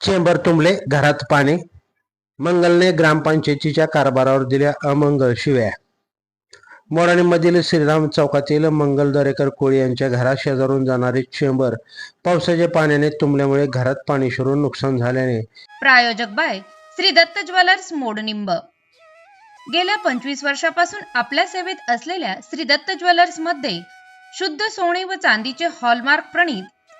Chamber तुंबले घरात पाणी. मंगलने ग्रामपंचायतीच्या कारभारावर दिल्या अमंगल शिव्या. मोराणीमधील श्रीराम चौकातील मंगल दरेकर कोळी यांच्या घरात शेजारून जाणारे चेंबर पावसाच्या पाण्याने तुंबल्यामुळे घरात पाणी शिरून नुकसान झाल्याने प्रायोजक बाय श्री दत्त ज्वेलर्स मोडनिंब गेल्या पंचवीस वर्षापासून आपल्या सेवेत असलेल्या श्री दत्त ज्वेलर्समध्ये शुद्ध सोने व चांदीचे हॉलमार्क प्रणीत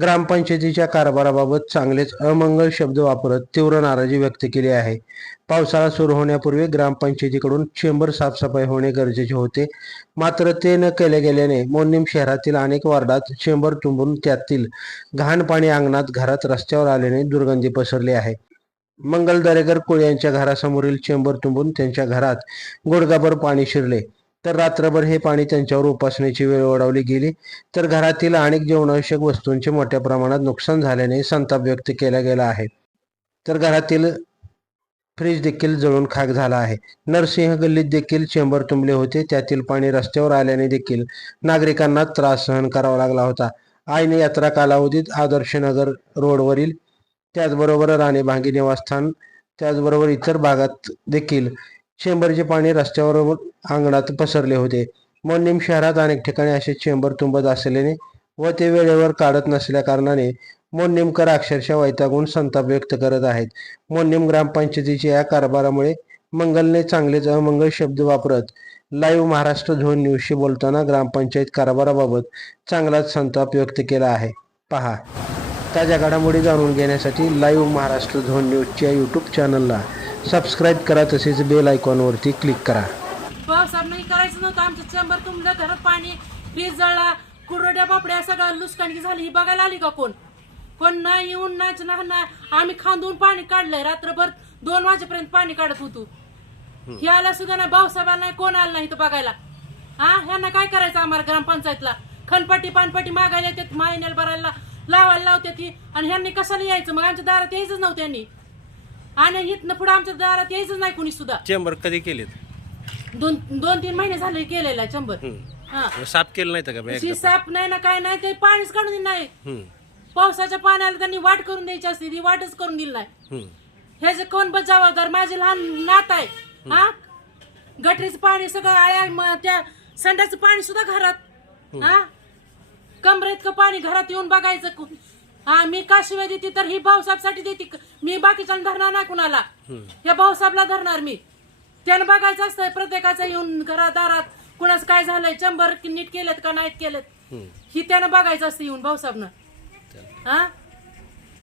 ग्रामपंचायतीच्या कारभाराबाबत चांगलेच अमंगल शब्द वापरत तीव्र नाराजी व्यक्त केली आहे. पावसाळा सुरू होण्यापूर्वी ग्रामपंचायतीकडून चेंबर साफसफाई होणे गरजेचे होते. मात्र ते न केले गेल्याने मोन्नीम शहरातील अनेक वार्डात चेंबर तुंबून त्यातील घाण पाणी अंगणात घरात रस्त्यावर आल्याने दुर्गंधी पसरली आहे. मंगल दरेकर कोळी यांच्या घरासमोरील चेंबर तुंबून त्यांच्या घरात गुडघाभर पाणी शिरले. तर रात्रभर हे पाणी त्यांच्यावर उपासण्याची वेळ ओढवली गेली. तर घरातील अनेक जीवनावश्यक वस्तूंचे मोठ्या प्रमाणात नुकसान झाल्याने संताप व्यक्त केला गेला आहे. तर घरातील फ्रीज देखील जळून खाक झाला आहे. नरसिंह गल्लीत देखील चेंबर तुंबले होते. त्यातील पाणी रस्त्यावर आल्याने देखील नागरिकांना त्रास सहन करावा लागला होता. आईने यात्रा कालावधीत आदर्शनगर रोडवरील त्याचबरोबर राणे भांगी निवासस्थान त्याचबरोबर इतर भागात देखील चेंबरचे पाणी रस्त्यावर अंगणात पसरले होते. मोन्नीम शहरात अनेक ठिकाणी असे चेंबर तुंबत असल्याने व ते वेळेवर काढत नसल्या कारणाने मोन्नीमकर अक्षरशः वैतागून संताप व्यक्त करत आहेत. मोन्नीम ग्रामपंचायतीच्या या कारभारामुळे मंगलने चांगलेच अमंगल शब्द वापरत लाईव्ह महाराष्ट्र झोन न्यूजशी बोलताना ग्रामपंचायत कारभाराबाबत चांगलाच संताप व्यक्त केला आहे. पहा. ताज्या घडामोडी जाणून घेण्यासाठी लाईव्ह महाराष्ट्र झोन न्यूजच्या यूट्यूब चॅनलला सबस्क्राईब करा तसेच बेल आयकॉनवरती क्लिक करा. पावसात नाही करायचं नव्हतं. आमचं चंबर तुंबलं घरात पाणी फ्रीज जळला कुरड्या पापड्या सगळं नुकसानकी झाली. ही बघायला आली का कोण? कोण नाही येऊन नाच ना ना आम्ही खांदून पाणी काढलंय. रात्रभर दोन वाजेपर्यंत पाणी काढत होतो. ह्याला सुद्धा नाही भाऊसाहेबाला नाही कोण आलं नाही इथं बघायला. हा ह्यांना काय करायचं आम्हाला ग्रामपंचायतला? खनपट्टी पानपट्टी मागायला येतात महिन्याला भरायला लावायला लावते ती आणि ह्यांनी कशाला यायचं? मग आमच्या दारात यायचंच नव्हतं त्यांनी आणि इथनं पुढे आमच्या दारात यायचंच नाही कुणी सुद्धा. चेंबर कधी केलेत? दोन दोन तीन महिने झाले केलेला आहे शंभर हा. साफ केलं नाही का बॅग शी साप नाही ना काय नाही ते पाणीच काढून दिलं नाही. पावसाच्या पाण्याला त्यांनी वाट करून द्यायची असते ती वाटच करून दिली नाही. ह्याचे कोण जबाबदार माझे लहान नात आहे हा? गटरीचं पाणी सगळं आळ्या म- त्या संडाचं पाणी सुद्धा घरात हा? कमरे इतकं पाणी घरात येऊन बघायचं कु- हा मी का शिवाय देते तर ही भाऊसाहेबसाठी देते. मी बाकीच्या धरणार नाही कुणाला. या भाऊसाहेबला धरणार मी. त्यानं बघायचं असतं प्रत्येकाचं येऊन घरात दारात कुणाचं काय झालंय चंबर नीट केलेत का नाहीत केलेत. ही त्यानं बघायचं असतं येऊन भाऊसाहेबनं हा?